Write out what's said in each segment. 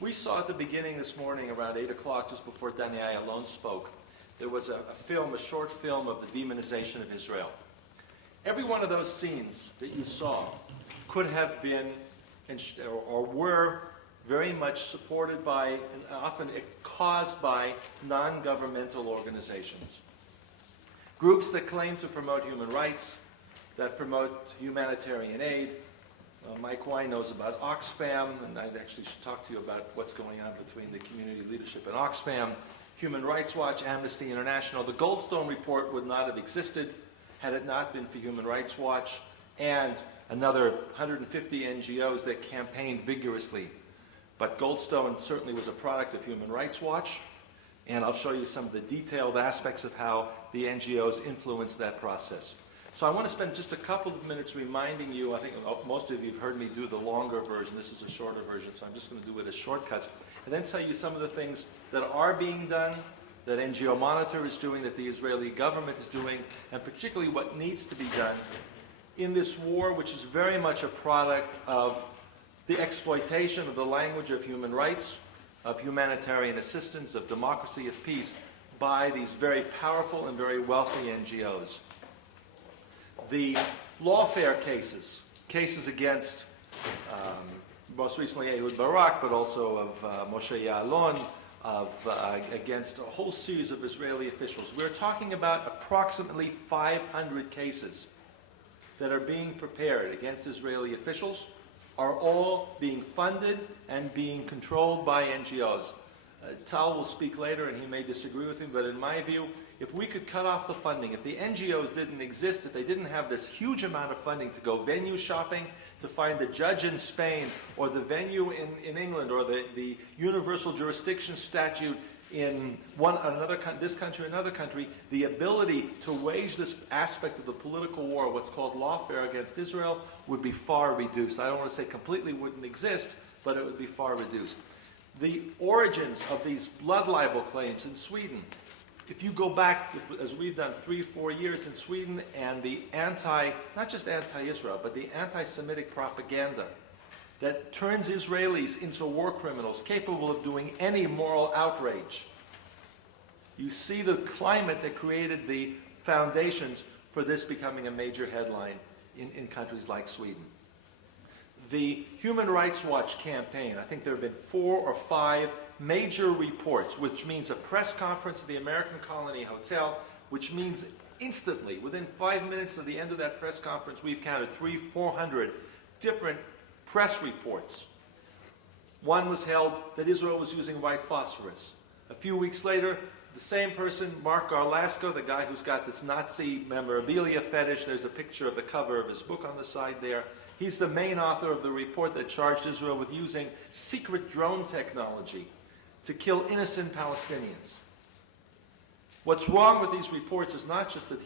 We saw at the beginning this morning, around 8 o'clock, just before Daniel Ilan spoke, there was a short film of the demonization of Israel. Every one of those scenes that you saw could have been, or were, very much supported by, and often caused by, non-governmental organizations. Groups that claim to promote human rights, that promote humanitarian aid. Mike Wine knows about Oxfam, and I actually should talk to you about what's going on between the community leadership and Oxfam. Human Rights Watch, Amnesty International. The Goldstone report would not have existed had it not been for Human Rights Watch and another 150 NGOs that campaigned vigorously. But Goldstone certainly was a product of Human Rights Watch, and I'll show you some of the detailed aspects of how the NGOs influenced that process. So I want to spend just a couple of minutes reminding you, I think most of you have heard me do the longer version. This is a shorter version, so I'm just going to do it as shortcuts. And then tell you some of the things that are being done, that NGO Monitor is doing, that the Israeli government is doing, and particularly what needs to be done in this war, which is very much a product of the exploitation of the language of human rights, of humanitarian assistance, of democracy, of peace, by these very powerful and very wealthy NGOs. The lawfare cases against, most recently Ehud Barak, but also of Moshe Ya'alon, against a whole series of Israeli officials. We're talking about approximately 500 cases that are being prepared against Israeli officials, are all being funded and being controlled by NGOs. Tal will speak later, and he may disagree with me, but in my view, if we could cut off the funding, if the NGOs didn't exist, if they didn't have this huge amount of funding to go venue shopping, to find the judge in Spain, or the venue in England, or the universal jurisdiction statute in this country or another country, the ability to wage this aspect of the political war, what's called lawfare against Israel, would be far reduced. I don't want to say completely wouldn't exist, but it would be far reduced. The origins of these blood libel claims in Sweden, if you go back, as we've done 3-4 years in Sweden, and the not just anti-Israel, but the anti-Semitic propaganda that turns Israelis into war criminals capable of doing any moral outrage. You see the climate that created the foundations for this becoming a major headline in countries like Sweden. The Human Rights Watch campaign, I think there have been 4 or 5 major reports, which means a press conference at the American Colony Hotel, which means instantly, within 5 minutes of the end of that press conference, we've counted 300-400 different press reports. One was held that Israel was using white phosphorus. A few weeks later, the same person, Mark Garlasco, the guy who's got this Nazi memorabilia fetish, there's a picture of the cover of his book on the side there. He's the main author of the report that charged Israel with using secret drone technology to kill innocent Palestinians. What's wrong with these reports is not just that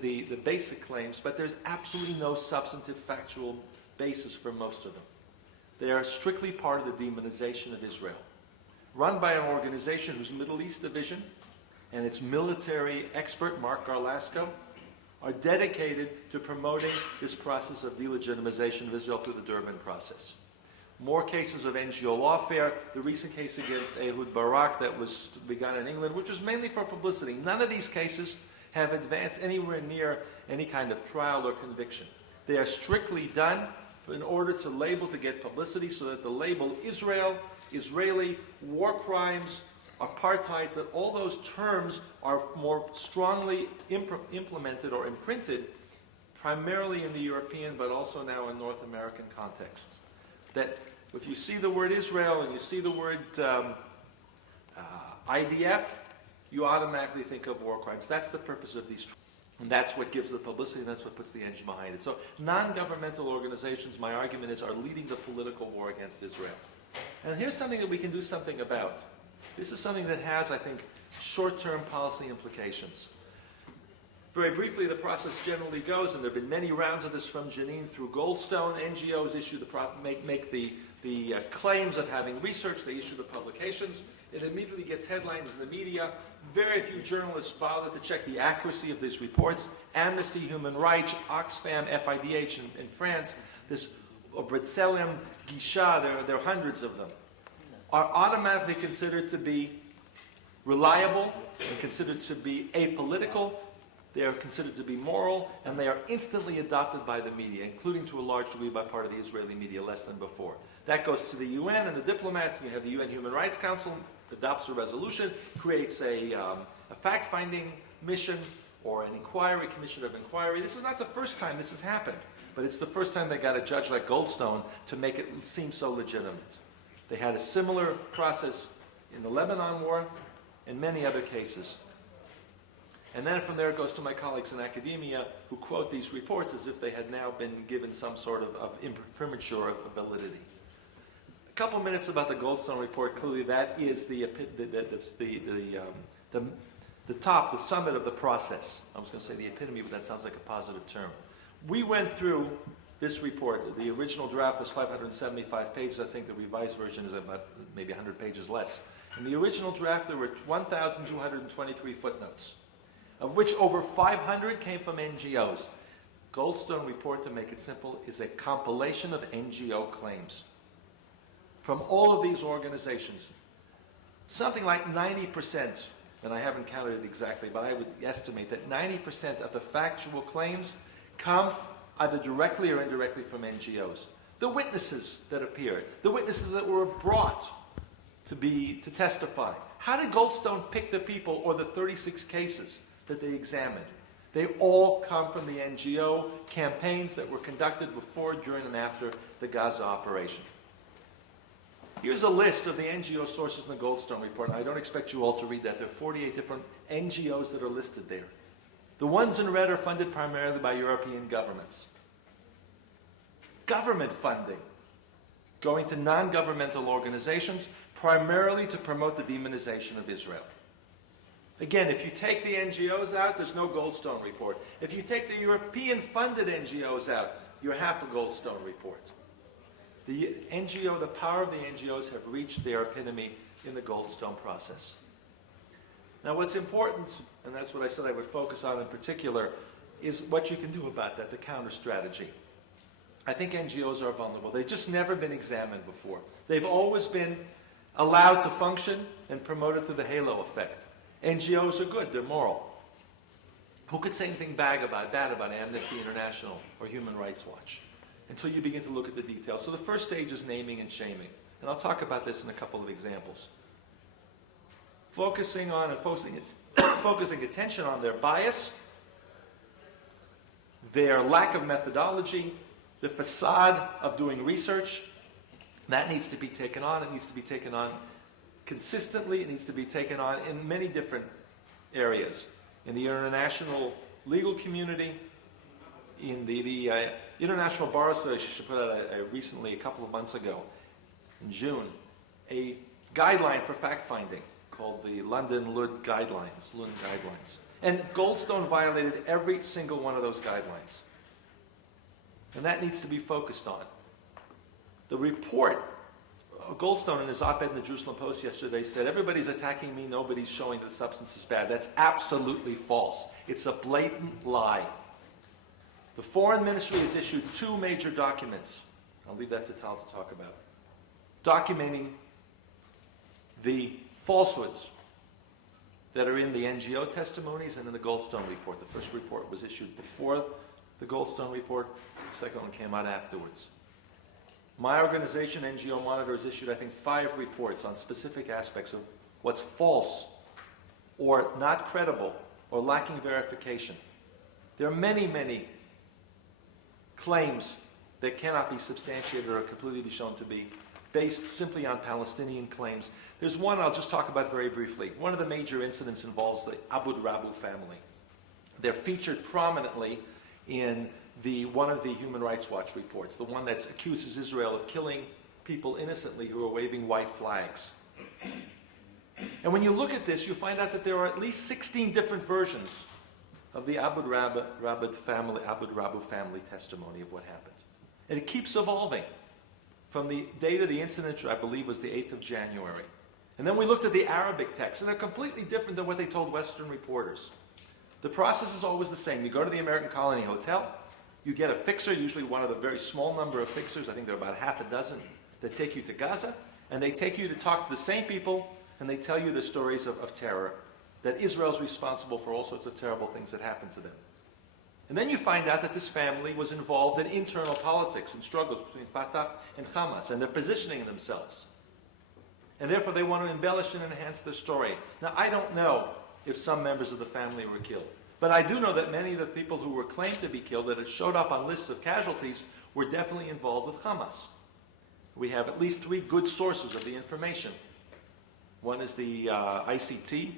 the basic claims, but there's absolutely no substantive factual basis for most of them. They are strictly part of the demonization of Israel, run by an organization whose Middle East division and its military expert, Mark Garlasco, are dedicated to promoting this process of delegitimization of Israel through the Durban process. More cases of NGO lawfare, the recent case against Ehud Barak that was begun in England, which was mainly for publicity. None of these cases have advanced anywhere near any kind of trial or conviction. They are strictly done in order to get publicity, so that the label Israel, Israeli, war crimes, apartheid, that all those terms are more strongly implemented or imprinted primarily in the European but also now in North American contexts. That if you see the word Israel and you see the word IDF, you automatically think of war crimes. That's the purpose of these. And that's what gives the publicity, and that's what puts the engine behind it. So non-governmental organizations, my argument is, are leading the political war against Israel. And here's something that we can do something about. This is something that has, I think, short-term policy implications. Very briefly, the process generally goes, and there have been many rounds of this from Jenin through Goldstone. NGOs issue make the claims of having research. They issue the publications. It immediately gets headlines in the media. Very few journalists bother to check the accuracy of these reports. Amnesty, Human Rights, Oxfam, FIDH in France, this Britsellium gisha, there are hundreds of them, are automatically considered to be reliable and considered to be apolitical. They are considered to be moral, and they are instantly adopted by the media, including to a large degree by part of the Israeli media, less than before. That goes to the UN and the diplomats. You have the UN Human Rights Council, adopts a resolution, creates a fact-finding mission or an inquiry, commission of inquiry. This is not the first time this has happened, but it's the first time they got a judge like Goldstone to make it seem so legitimate. They had a similar process in the Lebanon War and many other cases. And then from there it goes to my colleagues in academia who quote these reports as if they had now been given some sort of imprimatur of validity. A couple minutes about the Goldstone report. Clearly that is the top, the summit of the process. I was going to say the epitome, but that sounds like a positive term. We went through this report. The original draft was 575 pages. I think the revised version is about maybe 100 pages less. In the original draft, there were 1,223 footnotes, of which over 500 came from NGOs. Goldstone report, to make it simple, is a compilation of NGO claims from all of these organizations. Something like 90%, and I haven't counted it exactly, but I would estimate that 90% of the factual claims come either directly or indirectly from NGOs. The witnesses that appeared, the witnesses that were brought to testify. How did Goldstone pick the people or the 36 cases that they examined? They all come from the NGO campaigns that were conducted before, during, and after the Gaza operation. Here's a list of the NGO sources in the Goldstone report. I don't expect you all to read that. There are 48 different NGOs that are listed there. The ones in red are funded primarily by European governments. Government funding going to non-governmental organizations primarily to promote the demonization of Israel. Again, if you take the NGOs out, there's no Goldstone report. If you take the European-funded NGOs out, you're half a Goldstone report. The NGO, the power of the NGOs have reached their epitome in the Goldstone process. Now what's important, and that's what I said I would focus on in particular, is what you can do about that, the counter strategy. I think NGOs are vulnerable. They've just never been examined before. They've always been allowed to function and promoted through the halo effect. NGOs are good, they're moral. Who could say anything bad about Amnesty International or Human Rights Watch until you begin to look at the details? So the first stage is naming and shaming. And I'll talk about this in a couple of examples. Focusing attention on their bias, their lack of methodology, the facade of doing research, that needs to be taken on. It needs to be taken on consistently. It needs to be taken on in many different areas. In the international legal community, in the International Bar Association put out recently, a couple of months ago, in June, a guideline for fact-finding called the Lund Guidelines. And Goldstone violated every single one of those guidelines. And that needs to be focused on. The report, Goldstone in his op-ed in the Jerusalem Post yesterday said, everybody's attacking me, nobody's showing that the substance is bad. That's absolutely false. It's a blatant lie. The Foreign Ministry has issued 2 major documents. I'll leave that to Tal to talk about. Documenting the falsehoods that are in the NGO testimonies and in the Goldstone report. The first report was issued before the Goldstone report. The second one came out afterwards. My organization, NGO Monitor, has issued, I think, 5 reports on specific aspects of what's false or not credible or lacking verification. There are many, many claims that cannot be substantiated or completely be shown to be based simply on Palestinian claims. There's one I'll just talk about very briefly. One of the major incidents involves the Abu Rabu family. They're featured prominently in one of the Human Rights Watch reports, the one that accuses Israel of killing people innocently who are waving white flags. And when you look at this, you find out that there are at least 16 different versions of the Abu Rabu family testimony of what happened. And it keeps evolving from the date of the incident, I believe was the 8th of January. And then we looked at the Arabic texts, and they're completely different than what they told Western reporters. The process is always the same. You go to the American Colony Hotel, you get a fixer, usually one of the very small number of fixers, I think there are about half a dozen that take you to Gaza, and they take you to talk to the same people, and they tell you the stories of terror, that Israel's responsible for all sorts of terrible things that happen to them. And then you find out that this family was involved in internal politics and struggles between Fatah and Hamas, and they're positioning themselves. And therefore they want to embellish and enhance their story. Now, I don't know if some members of the family were killed, but I do know that many of the people who were claimed to be killed, that had showed up on lists of casualties, were definitely involved with Hamas. We have at least 3 good sources of the information. One is the ICT,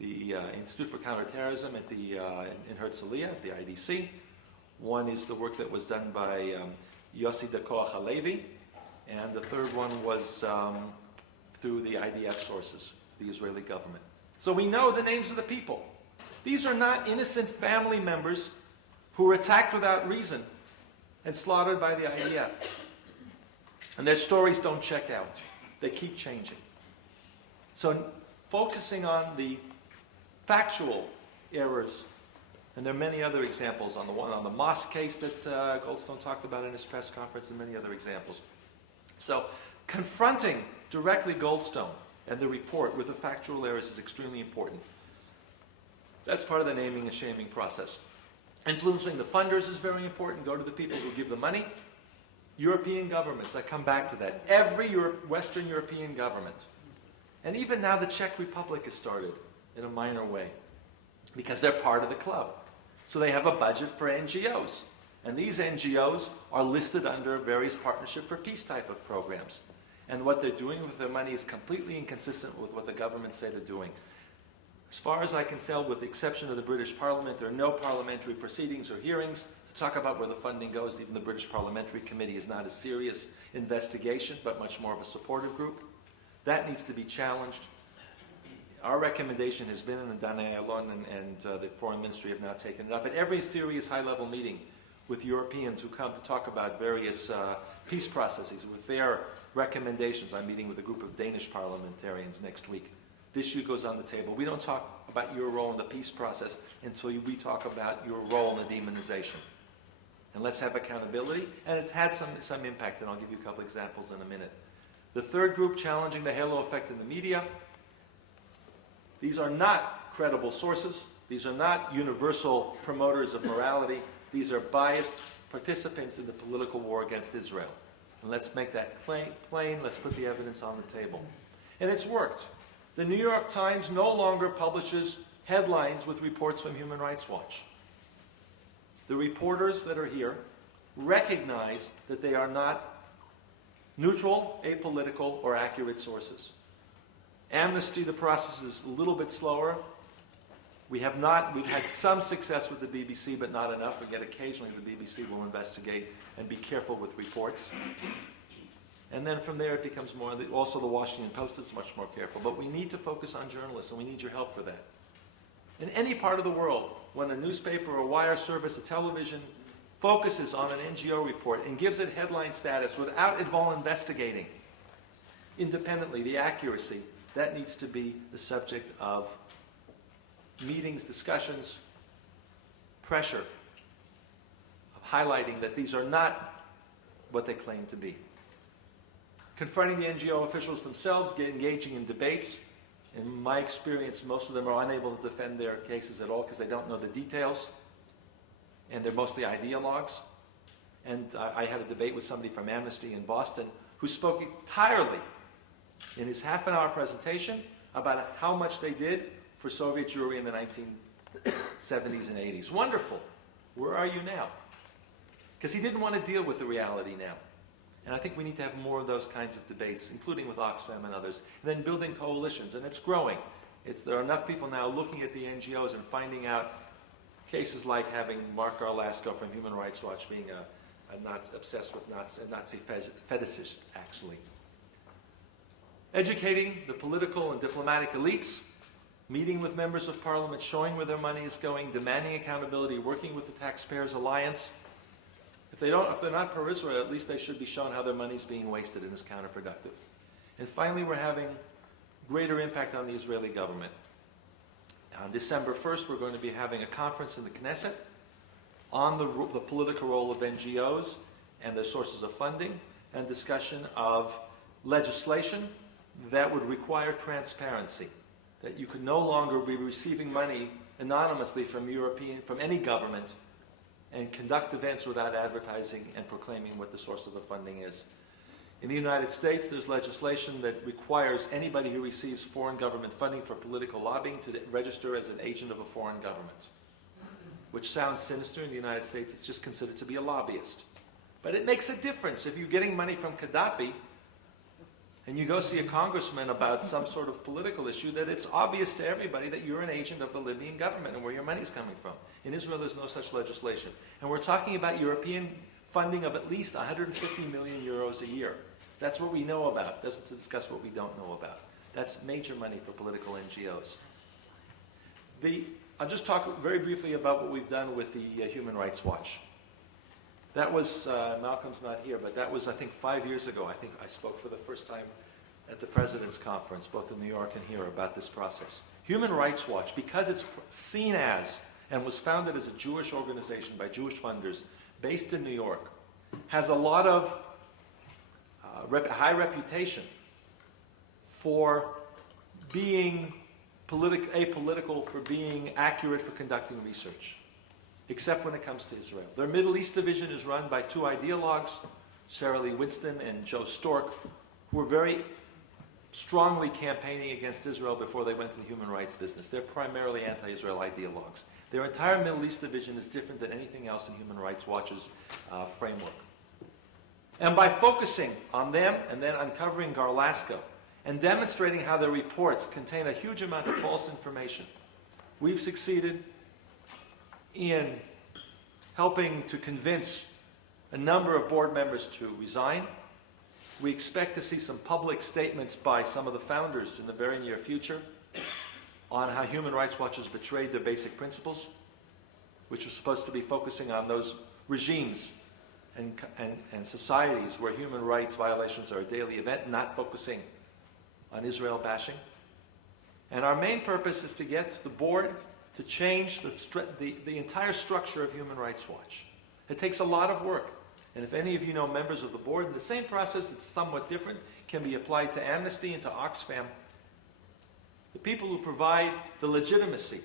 the Institute for Counterterrorism at in Herzliya, the IDC. One is the work that was done by Yossi Dakoach Halevi. And the third one was through the IDF sources, the Israeli government. So we know the names of the people. These are not innocent family members who were attacked without reason and slaughtered by the IDF. And their stories don't check out. They keep changing. So focusing on the factual errors, and there are many other examples on the mosque case that Goldstone talked about in his press conference, and many other examples. So confronting directly Goldstone and the report with the factual errors is extremely important. That's part of the naming and shaming process. Influencing the funders is very important. Go to the people who give the money. European governments, I come back to that. Every Western European government, and even now the Czech Republic has started in a minor way, because they're part of the club. So they have a budget for NGOs. And these NGOs are listed under various Partnership for Peace type of programs. And what they're doing with their money is completely inconsistent with what the governments say they're doing. As far as I can tell, with the exception of the British Parliament, there are no parliamentary proceedings or hearings to talk about where the funding goes. Even the British Parliamentary Committee is not a serious investigation, but much more of a supportive group. That needs to be challenged. Our recommendation has been, and Ilan and the Foreign Ministry have now taken it up, at every serious high-level meeting with Europeans who come to talk about various peace processes, with their recommendations. I'm meeting with a group of Danish parliamentarians next week. This issue goes on the table. We don't talk about your role in the peace process until we talk about your role in the demonization. And let's have accountability. And it's had some impact, and I'll give you a couple examples in a minute. The third group, challenging the halo effect in the media. These are not credible sources. These are not universal promoters of morality. These are biased participants in the political war against Israel. And let's make that plain. Let's put the evidence on the table. And it's worked. The New York Times no longer publishes headlines with reports from Human Rights Watch. The reporters that are here recognize that they are not neutral, apolitical, or accurate sources. Amnesty, the process is a little bit slower. We've had some success with the BBC, but not enough. Again, occasionally the BBC will investigate and be careful with reports. And then from there it becomes more, also the Washington Post is much more careful. But we need to focus on journalists, and we need your help for that. In any part of the world, when a newspaper, a wire service, a television focuses on an NGO report and gives it headline status without it all investigating independently the accuracy, that needs to be the subject of meetings, discussions, pressure, of highlighting that these are not what they claim to be. Confronting the NGO officials themselves, engaging in debates. In my experience, most of them are unable to defend their cases at all because they don't know the details, and they're mostly ideologues. And I had a debate with somebody from Amnesty in Boston who spoke entirely in his half-an-hour presentation about how much they did for Soviet Jewry in the 1970s and 80s. Wonderful. Where are you now? Because he didn't want to deal with the reality now. And I think we need to have more of those kinds of debates, including with Oxfam and others. And then building coalitions, and it's growing. There are enough people now looking at the NGOs and finding out cases like having Mark Arlasko from Human Rights Watch being a Nazi, obsessed with Nazi, a Nazi fetishist, actually. Educating the political and diplomatic elites, meeting with members of parliament, showing where their money is going, demanding accountability, working with the Taxpayers Alliance. If they're not pro-Israel, at least they should be shown how their money is being wasted and is counterproductive. And finally, we're having greater impact on the Israeli government. On December 1st, we're going to be having a conference in the Knesset on the political role of NGOs and their sources of funding. and discussion of legislation that would require transparency, that you could no longer be receiving money anonymously from any government and conduct events without advertising and proclaiming what the source of the funding is. In the United States, there's legislation that requires anybody who receives foreign government funding for political lobbying to register as an agent of a foreign government, which sounds sinister. In the United States, it's just considered to be a lobbyist. But it makes a difference if you're getting money from Gaddafi and you go see a congressman about some sort of political issue, that it's obvious to everybody that you're an agent of the Libyan government and where your money's coming from. In Israel, there's no such legislation. And we're talking about European funding of at least 150 million euros a year. That's what we know about. Doesn't discuss what we don't know about. That's major money for political NGOs. I'll just talk very briefly about what we've done with the Human Rights Watch. That was, Malcolm's not here, but that was, I think, 5 years ago. I think I spoke for the first time at the President's Conference, both in New York and here, about this process. Human Rights Watch, because it's seen as, and was founded as a Jewish organization by Jewish funders based in New York, has a lot of high reputation for being apolitical, for being accurate, for conducting research, except when it comes to Israel. Their Middle East division is run by two ideologues, Sarah Lee Winston and Joe Stork, who were very strongly campaigning against Israel before they went to the human rights business. They're primarily anti-Israel ideologues. Their entire Middle East division is different than anything else in Human Rights Watch's framework. And by focusing on them and then uncovering Garlasco and demonstrating how their reports contain a huge amount of false information, we've succeeded in helping to convince a number of board members to resign. We expect to see some public statements by some of the founders in the very near future on how Human Rights Watch has betrayed their basic principles, which are supposed to be focusing on those regimes and societies where human rights violations are a daily event, not focusing on Israel bashing. And our main purpose is to get the board to change the entire structure of Human Rights Watch. It takes a lot of work. And if any of you know members of the board, the same process, it's somewhat different, can be applied to Amnesty and to Oxfam. The people who provide the legitimacy.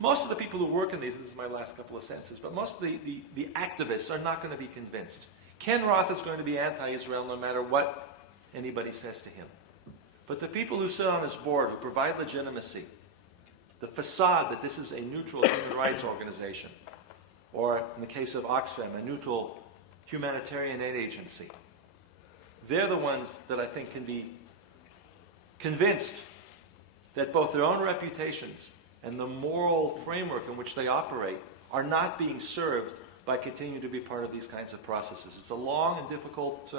Most of the people who work in these, this is my last couple of sentences, but most of the activists are not going to be convinced. Ken Roth is going to be anti-Israel no matter what anybody says to him. But the people who sit on his board, who provide legitimacy, the facade that this is a neutral human rights organization, or in the case of Oxfam, a neutral humanitarian aid agency, they're the ones that I think can be convinced that both their own reputations and the moral framework in which they operate are not being served by continuing to be part of these kinds of processes. It's a long and difficult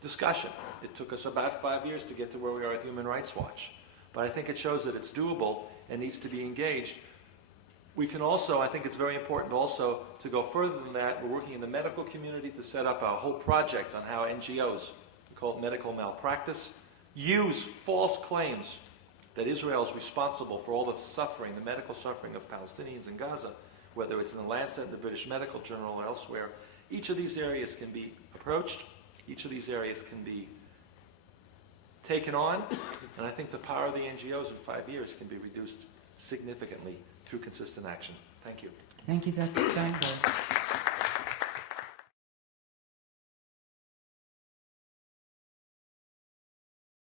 discussion. It took us about 5 years to get to where we are at Human Rights Watch. But I think it shows that it's doable and needs to be engaged. We can also, I think it's very important also to go further than that. We're working in the medical community to set up a whole project on how NGOs, we call it medical malpractice, use false claims that Israel is responsible for all the suffering, the medical suffering of Palestinians in Gaza, whether it's in the Lancet, the British Medical Journal, or elsewhere. Each of these areas can be approached. Each of these areas can be taken on. And I think the power of the NGOs in 5 years can be reduced significantly through consistent action. Thank you. Thank you, Dr. Steinberg.